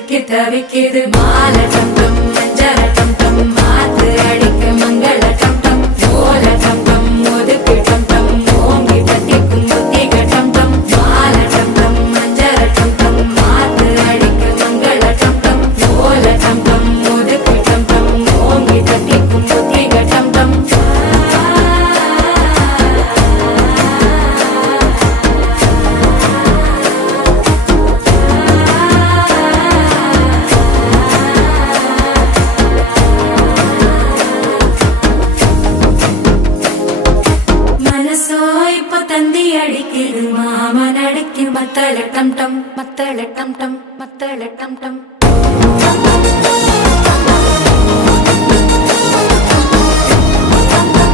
சிக்கி தவிக்கிது மால டம் டம் மஞ்சர டம் டம் மாத்து அடிக்க மங்கள டம் டம் ஓல டம் டம் ஒதுக்கு டம் டம் ஓங்கி பத்திக்கும் புத்திக டம் டம் மால டம் டம் மஞ்சர டம் டம் மாத்து அடிக்க மங்கள டம் டம் ஓல டம் டம் ஒதுக்கு டம் டம் ஓங்கி பத்திக்கும் புத்திக டம் டம் தந்தி அடிக்குது மாமன் அடிக்கு மத்தள டம் டம் மத்தள டம் டம் மத்தள டம் டம்